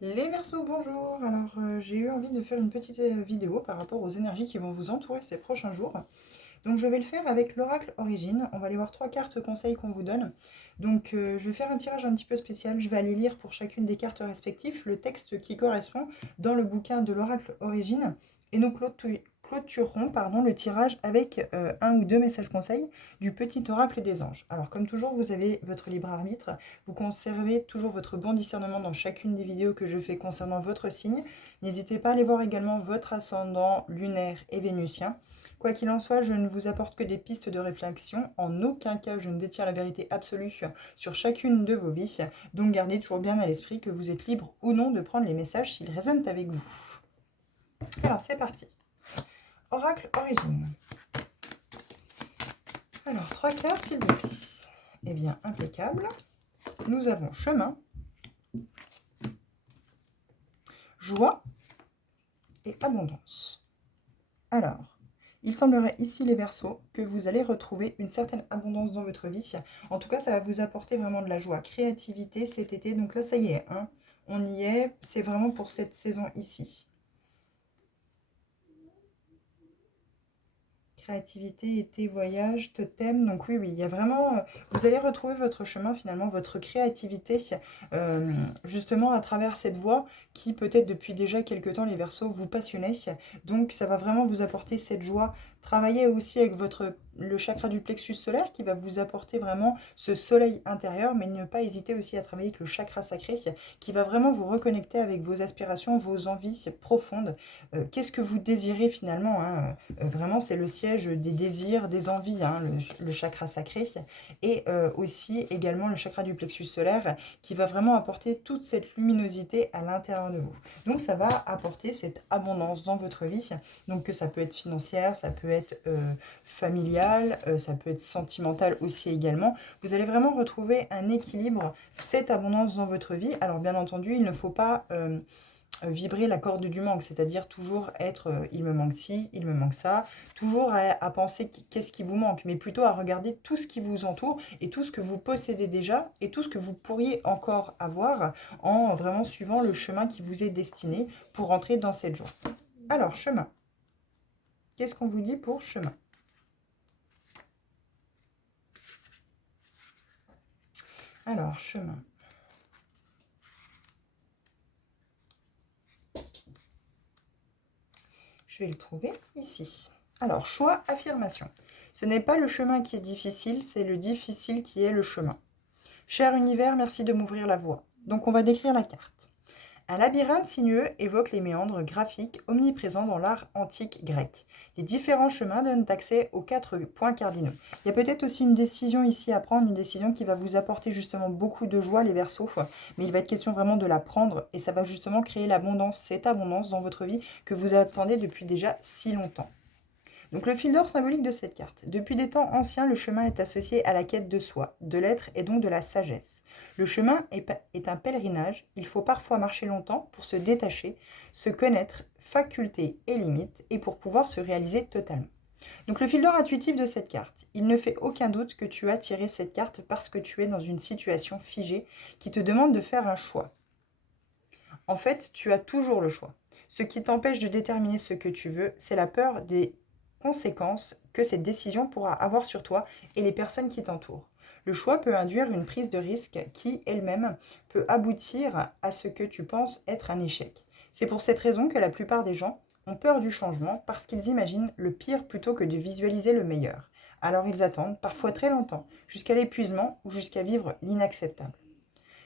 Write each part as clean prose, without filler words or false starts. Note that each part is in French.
Les Verseaux, bonjour. Alors, j'ai eu envie de faire une petite vidéo par rapport aux énergies qui vont vous entourer ces prochains jours. Donc, je vais le faire avec l'oracle Origine. On va aller voir 3 cartes conseils qu'on vous donne. Donc, je vais faire un tirage un petit peu spécial. Je vais aller lire pour chacune des cartes respectives le texte qui correspond dans le bouquin de l'oracle Origine. Et nous clôturerons le tirage avec un ou deux messages conseils du petit oracle des anges. Alors, comme toujours, vous avez votre libre arbitre. Vous conservez toujours votre bon discernement dans chacune des vidéos que je fais concernant votre signe. N'hésitez pas à aller voir également votre ascendant lunaire et vénusien. Quoi qu'il en soit, je ne vous apporte que des pistes de réflexion. En aucun cas, je ne détiens la vérité absolue sur chacune de vos vies. Donc gardez toujours bien à l'esprit que vous êtes libre ou non de prendre les messages s'ils résonnent avec vous. Alors c'est parti. Oracle Origine. Alors 3 cartes s'il vous plaît. Eh bien, impeccable. Nous avons chemin, joie et abondance. Alors, il semblerait ici les Verseaux que vous allez retrouver une certaine abondance dans votre vie. En tout cas, ça va vous apporter vraiment de la joie, créativité cet été. Donc là, ça y est, hein, on y est. C'est vraiment pour cette saison ici. Créativité, été, voyage, totem. Donc oui, oui, il y a vraiment... vous allez retrouver votre chemin, finalement, votre créativité, justement à travers cette voie qui, peut-être depuis déjà quelques temps, les Verseaux, vous passionnait. Donc ça va vraiment vous apporter cette joie. Travaillez aussi avec le chakra du plexus solaire qui va vous apporter vraiment ce soleil intérieur, mais ne pas hésiter aussi à travailler avec le chakra sacré qui va vraiment vous reconnecter avec vos aspirations, vos envies profondes. Qu'est-ce que vous désirez finalement, hein, vraiment, c'est le siège des désirs, des envies, hein, le chakra sacré. Et aussi également le chakra du plexus solaire qui va vraiment apporter toute cette luminosité à l'intérieur de vous. Donc ça va apporter cette abondance dans votre vie. Donc que ça peut être financière, ça peut être familial, ça peut être sentimental aussi également. Vous allez vraiment retrouver un équilibre, cette abondance dans votre vie. Alors bien entendu, il ne faut pas... vibrer la corde du manque, c'est-à-dire toujours être il me manque ci, il me manque ça, toujours à penser qu'est-ce qui vous manque, mais plutôt à regarder tout ce qui vous entoure et tout ce que vous possédez déjà et tout ce que vous pourriez encore avoir en vraiment suivant le chemin qui vous est destiné pour rentrer dans cette joie. Alors, chemin. Qu'est-ce qu'on vous dit pour chemin? Alors, chemin. Je vais le trouver ici. Alors, choix, affirmation. Ce n'est pas le chemin qui est difficile, c'est le difficile qui est le chemin. Cher univers, merci de m'ouvrir la voie. Donc, on va décrire la carte. Un labyrinthe sinueux évoque les méandres graphiques omniprésents dans l'art antique grec. Les différents chemins donnent accès aux 4 points cardinaux. Il y a peut-être aussi une décision ici à prendre, une décision qui va vous apporter justement beaucoup de joie, les Verseaux, mais il va être question vraiment de la prendre et ça va justement créer l'abondance, cette abondance dans votre vie que vous attendez depuis déjà si longtemps. Donc le fil d'or symbolique de cette carte. Depuis des temps anciens, le chemin est associé à la quête de soi, de l'être et donc de la sagesse. Le chemin est un pèlerinage, il faut parfois marcher longtemps pour se détacher, se connaître, facultés et limites, et pour pouvoir se réaliser totalement. Donc le fil d'or intuitif de cette carte. Il ne fait aucun doute que tu as tiré cette carte parce que tu es dans une situation figée qui te demande de faire un choix. En fait, tu as toujours le choix. Ce qui t'empêche de déterminer ce que tu veux, c'est la peur des conséquences que cette décision pourra avoir sur toi et les personnes qui t'entourent. Le choix peut induire une prise de risque qui, elle-même, peut aboutir à ce que tu penses être un échec. C'est pour cette raison que la plupart des gens ont peur du changement parce qu'ils imaginent le pire plutôt que de visualiser le meilleur. Alors ils attendent, parfois très longtemps, jusqu'à l'épuisement ou jusqu'à vivre l'inacceptable.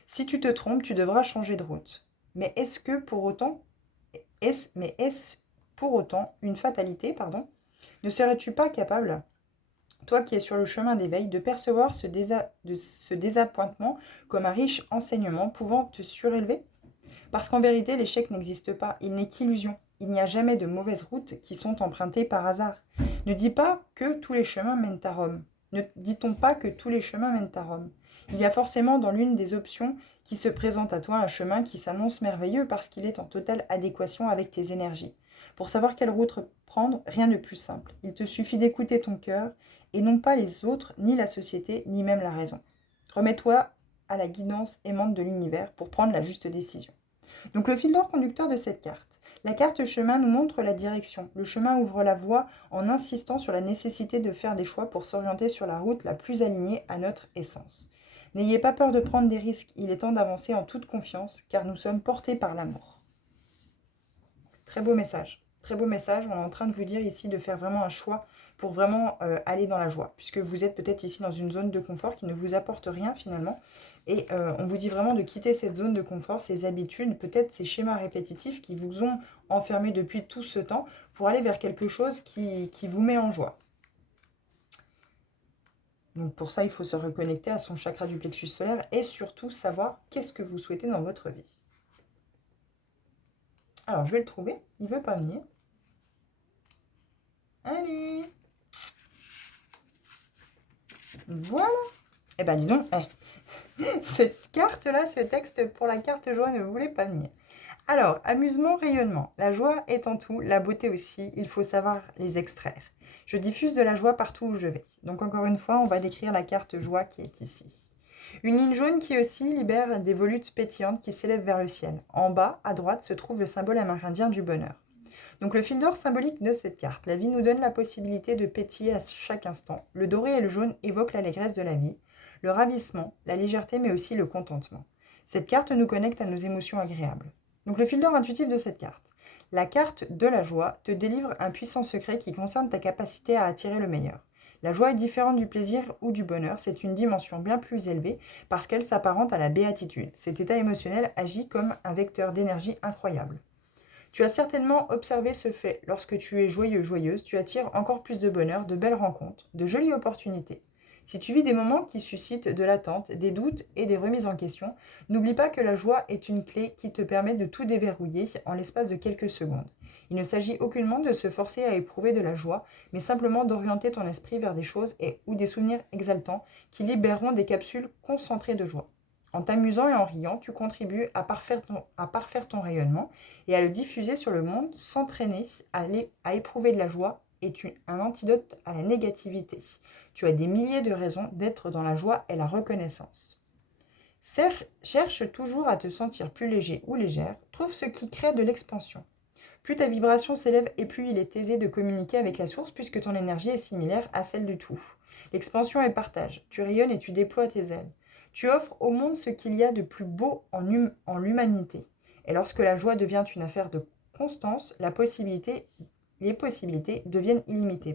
Si tu te trompes, tu devras changer de route. Mais est-ce pour autant une fatalité, pardon? Ne serais-tu pas capable, toi qui es sur le chemin d'éveil, de percevoir ce désappointement comme un riche enseignement pouvant te surélever? Parce qu'en vérité, l'échec n'existe pas, il n'est qu'illusion. Il n'y a jamais de mauvaises routes qui sont empruntées par hasard. Ne dis pas que tous les chemins mènent à Rome. Ne dit-on pas que tous les chemins mènent à Rome? Il y a forcément dans l'une des options qui se présente à toi un chemin qui s'annonce merveilleux parce qu'il est en totale adéquation avec tes énergies. Pour savoir quelle route prendre, rien de plus simple. Il te suffit d'écouter ton cœur et non pas les autres, ni la société, ni même la raison. Remets-toi à la guidance aimante de l'univers pour prendre la juste décision. Donc le fil d'or conducteur de cette carte. La carte chemin nous montre la direction. Le chemin ouvre la voie en insistant sur la nécessité de faire des choix pour s'orienter sur la route la plus alignée à notre essence. N'ayez pas peur de prendre des risques, il est temps d'avancer en toute confiance car nous sommes portés par l'amour. Très beau message. Très beau message. On est en train de vous dire ici de faire vraiment un choix pour vraiment aller dans la joie. Puisque vous êtes peut-être ici dans une zone de confort qui ne vous apporte rien finalement. Et on vous dit vraiment de quitter cette zone de confort, ces habitudes, peut-être ces schémas répétitifs qui vous ont enfermé depuis tout ce temps pour aller vers quelque chose qui vous met en joie. Donc pour ça, il faut se reconnecter à son chakra du plexus solaire et surtout savoir qu'est-ce que vous souhaitez dans votre vie. Alors, je vais le trouver. Il ne veut pas venir. Allez. Voilà. Eh ben, dis donc. Cette carte-là, ce texte pour la carte joie ne voulait pas venir. Alors, amusement, rayonnement. La joie est en tout, la beauté aussi. Il faut savoir les extraire. Je diffuse de la joie partout où je vais. Donc, encore une fois, on va décrire la carte joie qui est ici. Une ligne jaune qui aussi libère des volutes pétillantes qui s'élèvent vers le ciel. En bas, à droite, se trouve le symbole amérindien du bonheur. Donc le fil d'or symbolique de cette carte. La vie nous donne la possibilité de pétiller à chaque instant. Le doré et le jaune évoquent l'allégresse de la vie, le ravissement, la légèreté, mais aussi le contentement. Cette carte nous connecte à nos émotions agréables. Donc le fil d'or intuitif de cette carte. La carte de la joie te délivre un puissant secret qui concerne ta capacité à attirer le meilleur. La joie est différente du plaisir ou du bonheur, c'est une dimension bien plus élevée parce qu'elle s'apparente à la béatitude. Cet état émotionnel agit comme un vecteur d'énergie incroyable. Tu as certainement observé ce fait. Lorsque tu es joyeux, joyeuse, tu attires encore plus de bonheur, de belles rencontres, de jolies opportunités. Si tu vis des moments qui suscitent de l'attente, des doutes et des remises en question, n'oublie pas que la joie est une clé qui te permet de tout déverrouiller en l'espace de quelques secondes. Il ne s'agit aucunement de se forcer à éprouver de la joie, mais simplement d'orienter ton esprit vers des choses ou des souvenirs exaltants qui libéreront des capsules concentrées de joie. En t'amusant et en riant, tu contribues à parfaire ton rayonnement et à le diffuser sur le monde. S'entraîner à éprouver de la joie est un antidote à la négativité. Tu as des milliers de raisons d'être dans la joie et la reconnaissance. Cherche toujours à te sentir plus léger ou légère. Trouve ce qui crée de l'expansion. Plus ta vibration s'élève et plus il est aisé de communiquer avec la source puisque ton énergie est similaire à celle du tout. L'expansion est partage. Tu rayonnes et tu déploies tes ailes. Tu offres au monde ce qu'il y a de plus beau en l'humanité. Et lorsque la joie devient une affaire de constance, les possibilités deviennent illimitées.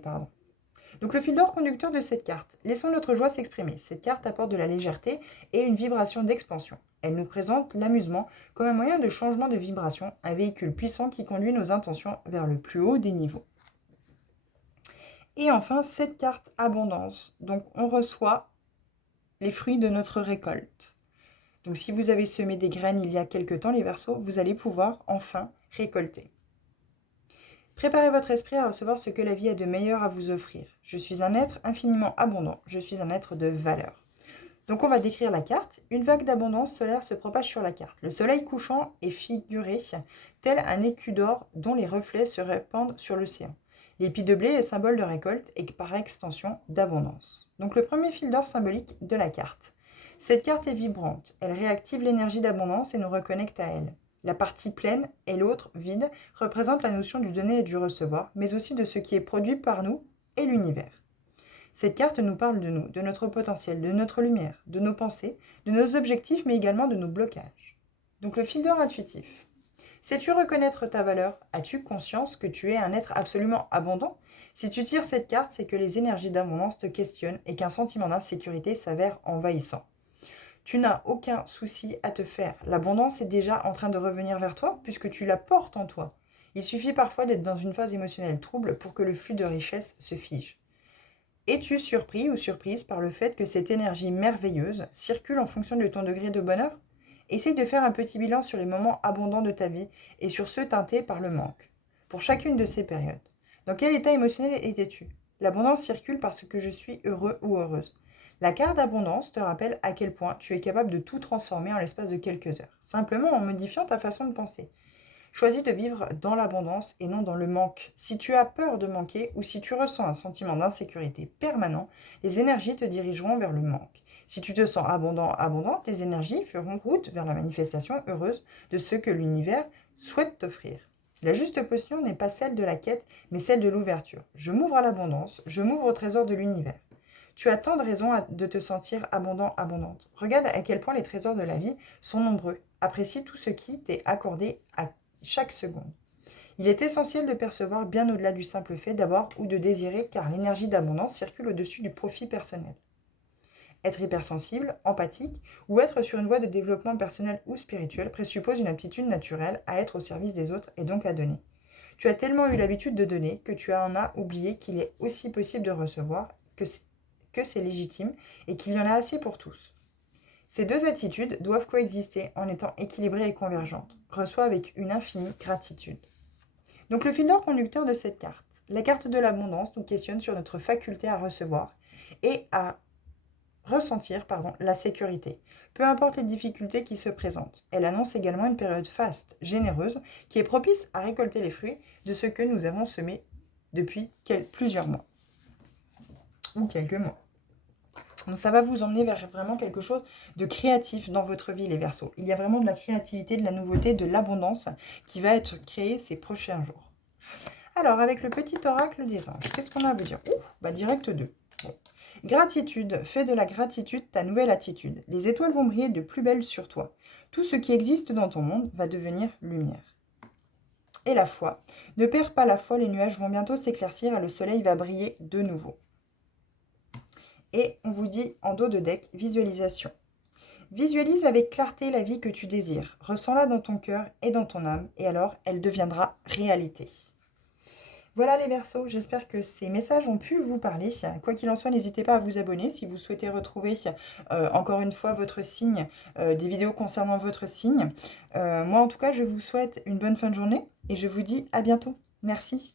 Donc le fil d'or conducteur de cette carte. Laissons notre joie s'exprimer. Cette carte apporte de la légèreté et une vibration d'expansion. Elle nous présente l'amusement comme un moyen de changement de vibration, un véhicule puissant qui conduit nos intentions vers le plus haut des niveaux. Et enfin, cette carte abondance. Donc on reçoit les fruits de notre récolte. Donc si vous avez semé des graines il y a quelque temps, les Verseaux, vous allez pouvoir enfin récolter. Préparez votre esprit à recevoir ce que la vie a de meilleur à vous offrir. Je suis un être infiniment abondant. Je suis un être de valeur. Donc on va décrire la carte. Une vague d'abondance solaire se propage sur la carte. Le soleil couchant est figuré tel un écu d'or dont les reflets se répandent sur l'océan. L'épi de blé est symbole de récolte et par extension d'abondance. Donc le premier fil d'or symbolique de la carte. Cette carte est vibrante. Elle réactive l'énergie d'abondance et nous reconnecte à elle. La partie pleine et l'autre vide représentent la notion du donner et du recevoir, mais aussi de ce qui est produit par nous et l'univers. Cette carte nous parle de nous, de notre potentiel, de notre lumière, de nos pensées, de nos objectifs, mais également de nos blocages. Donc le fil d'or intuitif. Sais-tu reconnaître ta valeur? As-tu conscience que tu es un être absolument abondant? Si tu tires cette carte, c'est que les énergies d'abondance te questionnent et qu'un sentiment d'insécurité s'avère envahissant. Tu n'as aucun souci à te faire. L'abondance est déjà en train de revenir vers toi puisque tu la portes en toi. Il suffit parfois d'être dans une phase émotionnelle trouble pour que le flux de richesse se fige. Es-tu surpris ou surprise par le fait que cette énergie merveilleuse circule en fonction de ton degré de bonheur? Essaye de faire un petit bilan sur les moments abondants de ta vie et sur ceux teintés par le manque. Pour chacune de ces périodes. Dans quel état émotionnel étais-tu? L'abondance circule parce que je suis heureux ou heureuse. La carte d'abondance te rappelle à quel point tu es capable de tout transformer en l'espace de quelques heures, simplement en modifiant ta façon de penser. Choisis de vivre dans l'abondance et non dans le manque. Si tu as peur de manquer ou si tu ressens un sentiment d'insécurité permanent, les énergies te dirigeront vers le manque. Si tu te sens abondant, abondante, tes énergies feront route vers la manifestation heureuse de ce que l'univers souhaite t'offrir. La juste posture n'est pas celle de la quête, mais celle de l'ouverture. Je m'ouvre à l'abondance, je m'ouvre au trésor de l'univers. Tu as tant de raisons de te sentir abondant, abondante. Regarde à quel point les trésors de la vie sont nombreux. Apprécie tout ce qui t'est accordé à chaque seconde. Il est essentiel de percevoir bien au-delà du simple fait d'avoir ou de désirer, car l'énergie d'abondance circule au-dessus du profit personnel. Être hypersensible, empathique ou être sur une voie de développement personnel ou spirituel présuppose une aptitude naturelle à être au service des autres et donc à donner. Tu as tellement eu l'habitude de donner que tu en as oublié qu'il est aussi possible de recevoir, que c'est légitime et qu'il y en a assez pour tous. Ces deux attitudes doivent coexister en étant équilibrées et convergentes. Reçois avec une infinie gratitude. Donc le fil d'or conducteur de cette carte, la carte de l'abondance, nous questionne sur notre faculté à recevoir et à ressentir la sécurité, peu importe les difficultés qui se présentent. Elle annonce également une période faste, généreuse, qui est propice à récolter les fruits de ce que nous avons semé depuis plusieurs mois ou quelques mois. Donc ça va vous emmener vers vraiment quelque chose de créatif dans votre vie, les Verseaux. Il y a vraiment de la créativité, de la nouveauté, de l'abondance qui va être créée ces prochains jours. Alors, avec le petit oracle des anges, qu'est-ce qu'on a à vous dire? Direct 2. Bon. Gratitude, fais de la gratitude ta nouvelle attitude. Les étoiles vont briller de plus belle sur toi. Tout ce qui existe dans ton monde va devenir lumière. Et la foi. Ne perds pas la foi, les nuages vont bientôt s'éclaircir et le soleil va briller de nouveau. Et on vous dit en dos de deck, visualisation. Visualise avec clarté la vie que tu désires. Ressens-la dans ton cœur et dans ton âme, et alors elle deviendra réalité. Voilà les Verseaux, j'espère que ces messages ont pu vous parler. Quoi qu'il en soit, n'hésitez pas à vous abonner si vous souhaitez retrouver encore une fois votre signe, des vidéos concernant votre signe. Moi en tout cas, je vous souhaite une bonne fin de journée et je vous dis à bientôt. Merci.